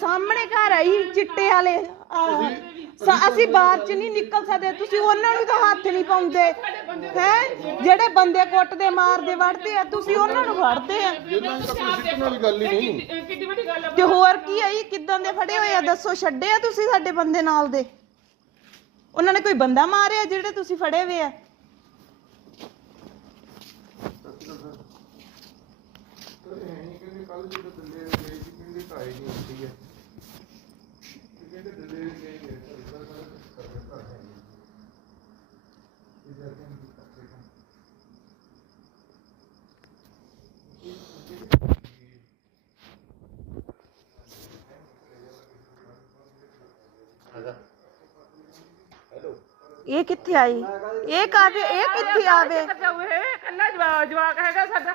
ਸਾਹਮਣੇ ਘਰ ਆਈ ਚਿੱਟੇ ਵਾਲੇ। ਆਹ, ਸ- ਅਸੀਂ ਬਾਹਰ ਚ ਨਹੀਂ ਨਿਕਲ ਸਕਦੇ। ਤੁਸੀਂ ਉਹਨਾਂ ਨੂੰ ਤਾਂ ਹੱਥ ਨਹੀਂ ਪਾਉਂਦੇ। ਹੈ? ਜਿਹੜੇ ਬੰਦੇ ਕੁੱਟਦੇ ਮਾਰਦੇ ਵੜਦੇ ਆ ਤੁਸੀਂ ਉਹਨਾਂ ਨੂੰ ਫੜਦੇ ਆ। ਇਹਨਾਂ ਦੀ ਤਾਂ ਕੋਈ ਸਿੱਖਣ ਵਾਲੀ ਗੱਲ ਹੀ ਨਹੀਂ। ਕਿੱਡੀ ਵੱਡੀ ਗੱਲ ਆ ਤੇ ਹੋਰ ਕੀ ਆਈ ਕਿੱਦਾਂ ਦੇ ਫੜੇ ਹੋਏ ਆ? ਦੱਸੋ ਛੱਡੇ ਆ ਤੁਸੀਂ ਸਾਡੇ ਬੰਦੇ ਨਾਲ ਦੇ? ਉਹਨਾਂ ਨੇ ਕੋਈ ਬੰਦਾ ਮਾਰਿਆ ਜਿਹੜੇ ਤੁਸੀਂ ਫੜੇ ਹੋਏ ਆ? ਕਹਿੰਦੇ ਕੱਲ ਜਦੋਂ ਦਿੱਲੀ ਗਏ ਸੀ ਕਹਿੰਦੇ ਢਾਈ ਨਹੀਂ ਹੁੰਦੀ ਹੈ ਕਹਿੰਦੇ ਦਿੱਲੀ ਗਏ ਗਏ ਘਰ ਘਰ ਹੈ ਇਹ ਜਾ ਕੇ ਨਹੀਂ ਕਰਦੇ ਇਹ ਕਿੱਥੇ ਆਈ ਇਹ ਕਾਦੇ ਇਹ ਕਿੱਥੇ ਆਵੇ ਜਾਊ ਇਹ ਕੱਲਾ ਜਵਾਕ ਜਵਾਕ ਹੈਗਾ ਸਾਡਾ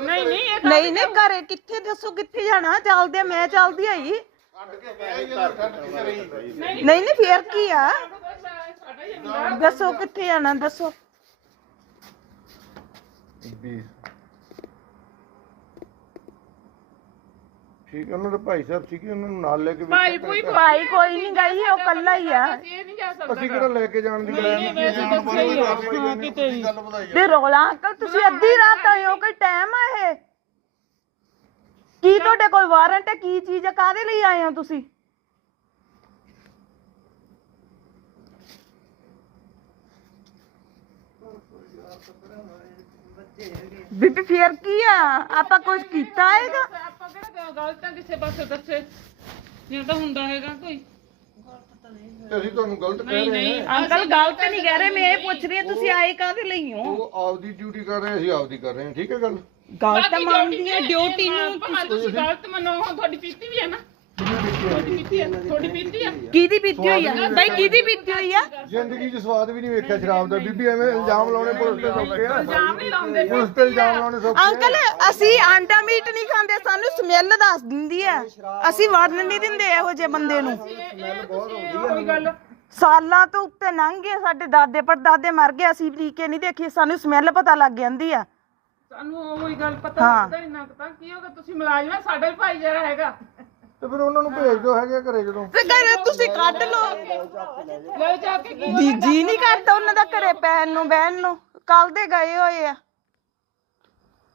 ਨਹੀਂ ਨਹੀਂ ਇਹ ਨਹੀਂ ਨਹੀਂ ਘਰੇ ਕਿੱਥੇ ਦੱਸੋ ਕਿੱਥੇ ਜਾਣਾ ਚੱਲਦੇ ਆ, ਮੈਂ ਚੱਲਦੀ ਆਈ ਕੱਢ ਕੇ ਪਿਆ ਯਾਰ ਕੱਢ ਕੇ ਰਹੀ ਨਹੀਂ ਨਹੀਂ ਫੇਰ ਕੀ ਆ ਸਾਡਾ ਹੀ ਹੁੰਦਾ ਦੱਸੋ ਕਿੱਥੇ ਜਾਣਾ ਦੱਸੋ ਠੀਕ ਹੈ ਉਹਨਾਂ ਦੇ ਭਾਈ ਸਾਹਿਬ ਸੀਗੇ ਉਹਨਾਂ ਨੂੰ ਨਾਲ ਲੈ ਕੇ ਭਾਈ ਕੋਈ ਭਾਈ ਕੋਈ ਨਹੀਂ ਗਈ ਉਹ ਕੱਲਾ ਹੀ ਆ। ਇਹ ਨਹੀਂ ਜਾ ਸਕਦਾ ਅਸੀਂ ਕਿਹੜਾ ਲੈ ਕੇ ਜਾਣ ਦੀ ਗੱਲ ਨਹੀਂ ਵੈਸੇ ਦੱਸਿਆ ਹੀ ਆ। ਕਿਤੇ ਵੀ। ਗੱਲ ਵਧਾਈ ਤੇ ਰੋਲਾ ਅੰਕਲ ਤੁਸੀਂ ਅੱਧੀ ਰਾਤ ਆਏ ਹੋ ਕੋਈ ਟਾਈਮ ਆ ਇਹ? ਕੀ ਤੁਹਾਡੇ ਕੋਲ ਵਾਰੰਟ ਹੈ? ਕੀ ਚੀਜ਼ ਹੈ ਕਾਦੇ ਲਈ ਆਏ ਹੋ ਤੁਸੀਂ? ਬੀਬੀ ਫੇਰ ਕੀ ਆ? ਆਪਾਂ ਕੁਝ ਕੀਤਾ ਹੈਗਾ? ਕਿਹੜਾ ਗਲਤ ਆ ਕਿਸੇ ਪਾਸੇ ਦੱਸੇ। ਜੇ ਤਾਂ ਹੁੰਦਾ ਹੈਗਾ ਕੋਈ। ਤੇ ਅਸੀਂ ਤੁਹਾਨੂੰ ਗਲਤ ਕਹਿ ਰਹੇ ਨਹੀਂ ਹਾਂ। ਅੰਕਲ ਗਲਤ ਨਹੀਂ ਕਹਿ ਰਹੇ ਮੈਂ ਇਹ ਪੁੱਛ ਰਹੀ ਹਾਂ ਤੁਸੀਂ ਆਏ ਕਾਦੇ ਲਈ ਹੋ? ਉਹ ਆਪਦੀ ਡਿਊਟੀ ਕਰ ਰਹੇ ਅਸੀਂ ਆਪਦੀ ਕਰ ਰਹੇ ਹਾਂ ਠੀਕ ਹੈ ਗੱਲ? ਗਲਤ ਮੰਨਦੀ ਹੈ ਡਿਊਟੀ ਨੂੰ ਭਾਵੇਂ ਤੁਸੀਂ ਗਲਤ ਮੰਨੋ ਤੁਹਾਡੀ ਪੀਤੀ ਵੀ ਹੈ ਨਾ। ਪੀਤੀ ਕਿਹਦੀ ਪੀਤੀ ਹੋਈ ਆ? ਬਾਈ ਕਿਹਦੀ ਪੀਤੀ ਹੋਈ ਆ? ਜ਼ਿੰਦਗੀ 'ਚ ਸਵਾਦ ਵੀ ਨਹੀਂ ਵੇਖਿਆ ਸ਼ਰਾਬ ਦਾ। ਬੀਬੀ ਐਵੇਂ ਇਲਜ਼ਾਮ ਲਾਉਣੇ ਪੁਲਿਸ ਤੇ ਸੌਖੇ ਆ। ਇਲਜ਼ਾਮ ਨਹੀਂ ਲਾਉਂਦੇ। ਪੁਲਿਸ ਤੇ ਇਲਜ਼ਾਮ ਲਾਉਣੇ ਸੌਖੇ ਆ। ਅੰਕਲ ਅਸੀਂ ਆਂਡਾ ਮੀਟ ਨਹੀਂ ਖਾਂਦੇ ਸਾਨੂੰ ਸਮੈਲ ਦੱਸ ਦਿੰਦੀ ਆ। ਅਸੀਂ ਵੜਨ ਨਹੀਂ ਦਿੰਦੇ ਇਹੋ ਜਿਹੇ ਬੰਦੇ ਨੂੰ। ਕੋਈ ਗੱਲ ਸਾਲਾਂ ਤੋਂ ਉੱਤੇ ਲੰਘ ਗਏ ਸਾਡੇ ਦਾਦੇ ਪੜਦਾਦੇ ਮਰ ਗਏ ਅਸੀਂ ਵੀ ਕੇ ਨਹੀਂ ਦੇਖੀ ਸਾਨੂੰ ਸਮੈਲ ਪਤਾ ਲੱਗ ਜਾਂਦੀ ਆ। ਸਾਨੂੰ ਉਹੀ ਗੱਲ ਪਤਾ ਹਾਂ। ਲੱਗਦਾ ਇੰਨਾ ਕੁ ਤਾਂ। ਕੀ ਹੋਗਾ ਤੁਸੀਂ ਮੁਲਾਜ਼ਮ ਆ ਸਾਡਾ ਵੀ ਭਾਈ ਜਿਹੜਾ ਹੈਗਾ। ਤੇ ਫਿਰ ਉਹਨਾਂ ਨੂੰ ਭੇਜ ਦਿਓ ਹੈਗੇ ਘਰੇ ਜਦੋਂ। ਤੇ ਘਰੇ ਤੁਸੀਂ ਕੱਢ ਲਓ। ਲੈ ਜਾ ਕੇ ਕੀ ਜੀ ਜੀ ਨਹੀਂ ਕਰਦਾ ਉਹਨਾਂ ਦਾ ਘਰੇ ਪੈਣ ਨੂੰ ਬਹਿਣ ਨੂੰ। ਕੱਲ ਦੇ ਗਏ ਹੋਏ ਆ।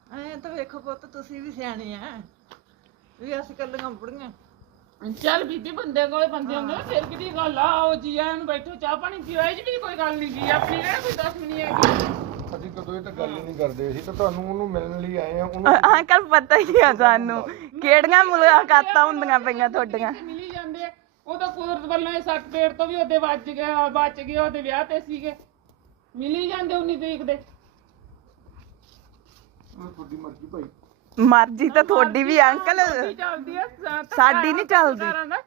ਐ ਤਾਂ ਵੇਖੋ ਪੁੱਤ ਤੁਸੀਂ ਵੀ ਸਿਆਣੇ ਆ। ਵੀ ਅਸੀਂ ਕੱਲੀਆਂ ਬੁੜੀਆਂ। ਚੱਲ ਬੀਬੀ ਬੰਦੇ ਕੋਲੇ ਬੰਦੇ ਹੁੰਦੇ ਨੇ ਫਿਰ ਕਿਹਦੀ ਗੱਲ ਆ? ਆਓ ਜੀ ਆਇਆਂ ਨੂੰ ਬੈਠੋ ਚਾਹ ਪਾਣੀ ਪੀਓ। ਇਹ ਵੀ ਕੋਈ ਗੱਲ ਨਹੀਂ ਜੀ ਆਪਣੀ ਕਿਹੜਾ ਕੋਈ ਦੁਸ਼ਮਣੀ ਨਹੀਂ ਹੈਗੀ। ਅਸੀਂ ਕਦੋਂ ਇਹ ਤਾਂ ਗੱਲ ਹੀ ਨਹੀਂ ਕਰਦੇ ਅਸੀਂ ਤਾਂ ਤੁਹਾਨੂੰ ਉਹਨੂੰ ਮਿਲਣ ਲਈ ਆਏ ਆ ਉਹਨੂੰ ਅ- ਅੰਕਲ ਪਤਾ ਹੀ ਆ ਸਾਨੂੰ ਕਿਹੜੀਆਂ ਮੁਲਾਕਾਤਾਂ ਹੁੰਦੀਆਂ ਪਈਆਂ ਤੁਹਾਡੀਆਂ? ਮਿਲੀ ਜਾਂਦੇ ਆ। ਉਹ ਤਾਂ ਕੁਦਰਤ ਵੱਲੋਂ ਇਹ ਸੱਟ ਪੇੜ ਤੋਂ ਵੀ ਉਹਦੇ ਵੱਜ ਗਿਆ ਬਚ ਗਏ ਉਹਦੇ ਵਿਆਹ ਤੇ ਸੀਗੇ। ਮਿਲੀ ਜਾਂਦੇ 19 ਤਰੀਕ ਦੇ। ਤੁਹਾਡੀ ਮਰਜ਼ੀ ਭਾਈ। ਮਰਜ਼ੀ ਤਾਂ ਤੁਹਾਡੀ ਵੀ ਅੰਕਲ। ਕੀ ਚੱਲਦੀ ਆ ਸ- ਸਾਡੀ ਨਹੀਂ ਚੱਲਦੀ। ਸਰਕਾਰਾਂ ਦਾ।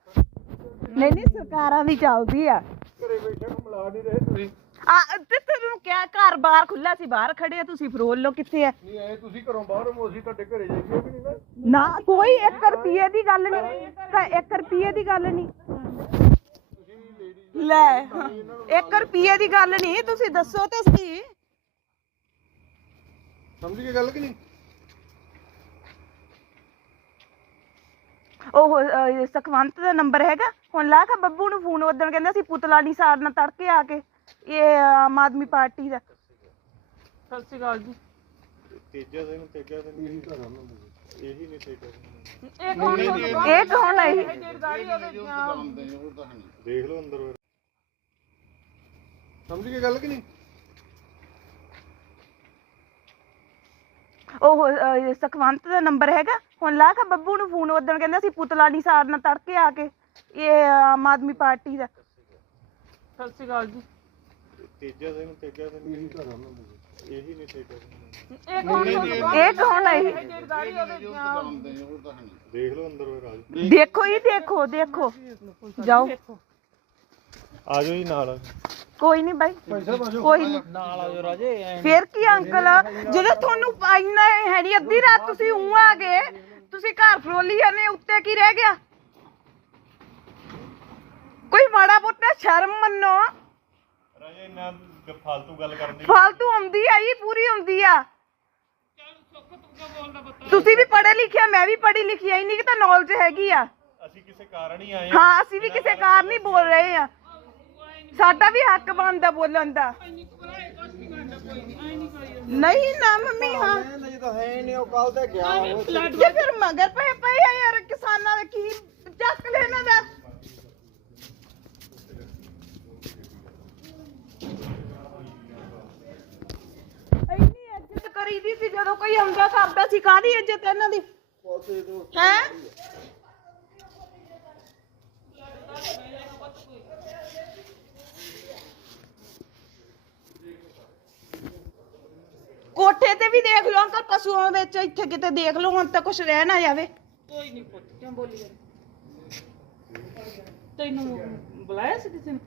ਨਹੀਂ ਨਹੀਂ ਸਰਕਾਰਾਂ ਦੀ ਚੱਲਦੀ ਆ। ਘਰੇ ਬੈਠੇ ਨੂੰ ਮਿਲਾ ਨਹੀਂ ਰਹੇ ਤੁਸੀਂ। ਆ ਤੇ ਤੈਨੂੰ ਕਿਹਾ ਘਰ ਬਾਹਰ ਖੁੱਲਾ ਸੀ ਬਾਹਰ ਖੜੇ ਆ ਤੁਸੀਂ ਫਰੋਲ ਲੋ ਕਿੱਥੇ ਆ? ਨਹੀਂ ਆਏ ਤੁਸੀਂ ਘਰੋਂ ਬਾਹਰ ਹੋ ਅਸੀਂ ਤੁਹਾਡੇ ਘਰੇ ਜਾਈਏ ਵੀ ਨਹੀਂ ਨਾ? ਨਾ ਕੋਈ 1 ਰੁਪਏ ਦੀ ਗੱਲ ਨਹੀਂ 1 ਰੁਪਏ ਦੀ ਗੱਲ ਨਹੀਂ। ਲੈ 1 ਰੁਪਏ ਦੀ ਗੱਲ ਨਹੀਂ ਤੁਸੀਂ ਦੱਸੋ ਤੇ ਸਹੀ। ਸਮਝ ਗਏ ਗੱਲ ਕਿ ਨਹੀਂ? ਉਹ ਸੁਖਵੰਤ ਦਾ ਨੰਬਰ ਹੈਗਾ ਹੁਣ ਲਾ ਕੇ ਬੱਬੂ ਨੂੰ ਫੋਨ ਉਦੋਂ ਕਹਿੰਦਾ ਸੀ ਪੁਤਲਾ ਨਹੀਂ ਸਾੜਨਾ ਤੜਕੇ ਆ ਕੇ। ਇਹ ਆਮ ਆਦਮੀ ਪਾਰਟੀ ਦਾ। ਸਤਿ ਸ਼੍ਰੀ ਅਕਾਲ ਜੀ। ਤੇਜਾ ਦਿਨ ਤੇਜਾ ਦਿਨ। ਇਹੀ ਘਰ ਉਹਨਾਂ ਦੇ ਇਹੀ ਨਹੀਂ ਤੇਜਾ ਇਹ ਕੌਣ ਇਹ ਕੌਣ ਹੈ ਇਹ? ਜਿਹੜੀ ਗਾੜੀ ਉਹਦੇ ਅਮ, ਦੇਖ ਲਓ ਅੰਦਰ ਸਮਝ ਗਏ ਗੱਲ ਕਿ ਨਹੀਂ? ਉਹ ਸੁਖਵੰਤ ਦਾ ਨੰਬਰ ਹੈਗਾ। ਹੁਣ ਲਾ ਕੇ ਬੱਬੂ ਨੂੰ ਫੋਨ ਉਦੋਂ ਕਹਿੰਦਾ ਸੀ ਪੁਤਲਾ ਨਹੀਂ ਸਾੜਨਾ ਤੜਕੇ ਆ ਕੇ। ਇਹ ਆਮ ਆਦਮੀ ਪਾਰਟੀ ਦਾ। ਸਤਿ ਸ਼੍ਰੀ ਅਕਾਲ ਜੀ। ਤੇਜਾ ਇਹੀ ਘਰ ਉਹਨਾਂ ਦੇ ਇਹੀ ਨਹੀਂ ਤੇਜਾ ਇਹ ਕੌਣ ਇਹ ਕੌਣ ਹੈ ਇਹ? ਜਿਹੜੀ ਗਾੜੀ ਉਹਦੇ ਅਮ, ਦੇਖ ਲਓ ਅੰਦਰ ਰਾਜ। ਦੇਖੋ। ਹੀ ਦੇਖੋ ਦੇਖੋ। ਜਾਓ। ਆ ਜਾਓ ਜੀ ਨਾਲ। ਕੋਈ ਨਹੀਂ ਬਾਈ। ਕੋਈ ਨਹੀਂ। ਨਾਲ ਆ ਜੋ ਰਾਜੇ ਫੇਰ ਕੀ ਅੰਕਲ? ਜਦੋਂ ਤੁਹਾਨੂੰ ਇੰਨਾ ਹੈ ਨਹੀਂ ਅੱਧੀ ਰਾਤ ਤੁਸੀਂ ਉਂ ਆ ਗਏ। ਤੁਸੀਂ ਘਰ ਫਰੋਲੀ ਜਾਂਦੇ ਉੱਤੇ ਕੀ ਰਹਿ ਗਿਆ? ਕੋਈ ਮਾੜਾ ਮੋਟਾ ਸ਼ਰਮ ਮੰਨੋ। ਫਾਲਤੂ ਗੱਲ ਕਰਨ ਫਾਲਤੂ ਆਉਂਦੀ ਆ ਜੀ ਪੂਰੀ ਆਉਂਦੀ ਆ। ਤੁਸੀਂ ਵੀ ਪੜ੍ਹੇ ਲਿਖਿਆ ਮੈਂ ਵੀ ਪੜ੍ਹੀ ਲਿਖੀ ਆ ਇੰਨੀ ਕਿ ਤਾਂ ਨੌਲੇਜ ਹੈਗੀ ਆ। ਅਸੀਂ ਕਿਸੇ ਕਾਰਨ ਹੀ ਆਏ ਹਾਂ ਅਸੀਂ ਵੀ ਕਿਸੇ ਕਾਰਨ ਹੀ ਬੋਲ ਰਹੇ ਆ। ਸਾਡਾ ਵੀ ਹੱਕ ਬਣਦਾ ਬੋਲਣ ਦਾ। ਨਹੀਂ ਨਾ ਮੰਮੀ ਹਾਂ। ਨਹੀਂ ਤਾਂ ਹੈ। ਨਹੀਂ ਉਹ ਕੱਲ ਤੇ ਗਿਆ ਉਹ ਜੇ ਫਿਰ ਮਗਰ ਪਏ ਪਏ ਆ ਯਾਰ ਕਿਸਾਨਾਂ ਦਾ ਕੀ ਚੱਕ ਲੈ ਇਹਨਾਂ ਦਾ ਇੰਨੀ ਇੱਜ਼ਤ ਕਰੀਦੀ ਸੀ ਜਦੋਂ ਕੋਈ ਆਉਂਦਾ ਕਰਦਾ ਸੀ ਕਾਹਦੀ ਇੱਜ਼ਤ ਇਹਨਾਂ ਦੀ। ਹੈ? ਕੋਠੇ ਤੇ ਵੀ ਦੇਖ ਲਓ ਅੰਕਲ ਪਸ਼ੂਆਂ ਵਿੱਚ ਇੱਥੇ ਕਿਤੇ ਦੇਖ ਲਓ ਹੁਣ ਤਾਂ ਕੁਝ ਰਹਿ ਨਾ ਜਾਵੇ। ਕੋਈ ਨਹੀਂ ਪੁੱਤ ਕਿਉਂ ਬੋਲੀ ਜਾਂਦੀ? ਤੈਨੂੰ ਬੁਲਾਇਆ ਸੀ ਕਿਸੇ ਨੇ?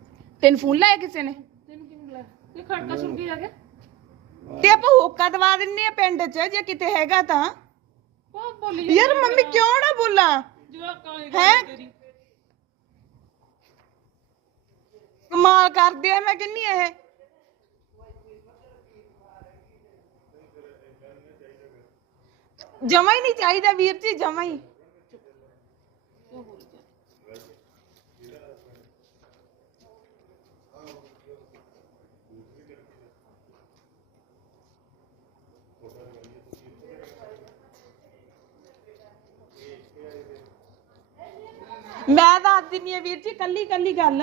ਤੈਨੂੰ ਫੋਨ ਲਾਇਆ ਕਿਸੇ ਨੇ? ਤੈਨੂੰ ਕਿਵੇਂ ਬੁਲਾਇਆ? ਤੇ ਖੜਕਾ ਸੁਣ ਕੇ ਆ ਗਿਆ? ਤੇ ਆਪਾਂ ਹੋਕਾ ਦਵਾ ਦਿੰਨੇ ਆ ਪਿੰਡ 'ਚ ਜੇ ਕਿਤੇ ਹੈਗਾ ਤਾਂ। ਉਹ ਬੋਲੀ ਯਾਰ ਮੰਮੀ ਕਿਉਂ ਨਾ ਬੋਲਾਂ? ਹੈਂ? ਤੇਰੀ। ਕਮਾਲ ਕਰਦੇ ਆ ਮੈਂ ਕਿੰਨੀ ਇਹ। ਜਮਾ ਹੀ ਨਹੀਂ ਚਾਹੀਦਾ ਵੀਰ ਜੀ ਜਮਾ ਹੀ। ਮੈਂ ਦੱਸ ਦਿੰਨੀ ਆ ਵੀਰ ਜੀ, ਕੱਲੀ ਕੱਲੀ ਗੱਲ।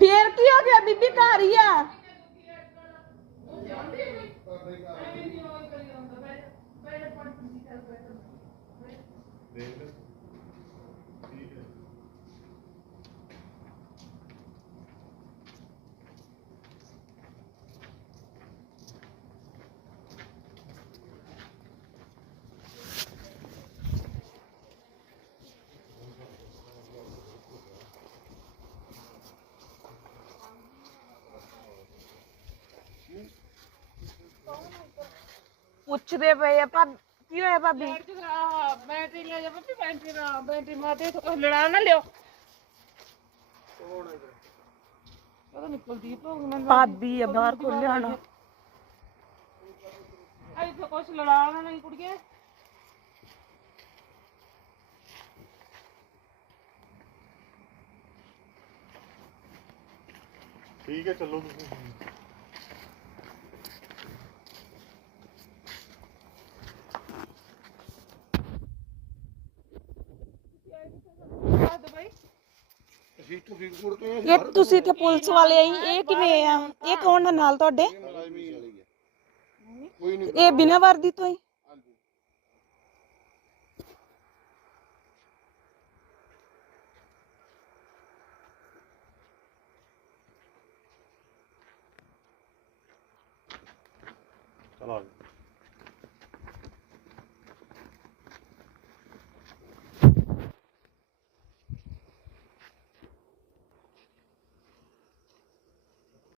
ਫੇਰ ਕੀ ਹੋ ਗਿਆ? ਬੀਬੀ ਘਰ ਹੀ ਆ। ਪੁੱਛਦੇ ਪਏ ਆ ਭਾਬੀ ਕੀ ਹੋਇਆ ਭਾਬੀ? ਬੈਟਰੀ ਆ ਬੈਟਰੀ ਲੈ ਜਾ ਬੱਪੀ ਬੈਟਰੀ ਨਾ ਬੈਟਰੀ ਮਾਤੇ ਤੋਂ ਲੜਾ ਨਾ ਲਿਓ। ਉਹ ਤਾਂ ਨਿਕਲਦੀ ਭੋਗ ਮੈਂ ਭਾਬੀ ਆ ਬਾਹਰ ਖੋਲਿਆਣਾ ਇੱਥੇ ਕੁਛ ਲੜਾਣਾ ਨਹੀਂ ਕੁੜੀਏ। ਠੀਕ ਹੈ ਚੱਲੋ ਤੁਸੀਂ ਦੱਸ ਦੋ ਬਾਈ ਅਸੀਂ ਤੋਂ ਫਰੀਦਕੋਟ ਤੋਂ ਇਹ ਤੁਸੀਂ ਤੇ ਪੁਲਿਸ ਵਾਲੇ ਆਈ ਇਹ ਕਿਵੇਂ ਆ ਇਹ ਕੌਣ ਆ ਨਾਲ ਤੁਹਾਡੇ ਮੁਲਾਜ਼ਮੀ ਵਾਲੀ ਹੈ ਕੋਈ ਨਹੀਂ ਇਹ ਬਿਨਾਂ ਵਰਦੀ ਤੋਂ ਹੀ ਚਲੋ ਆ ਜਾਓ।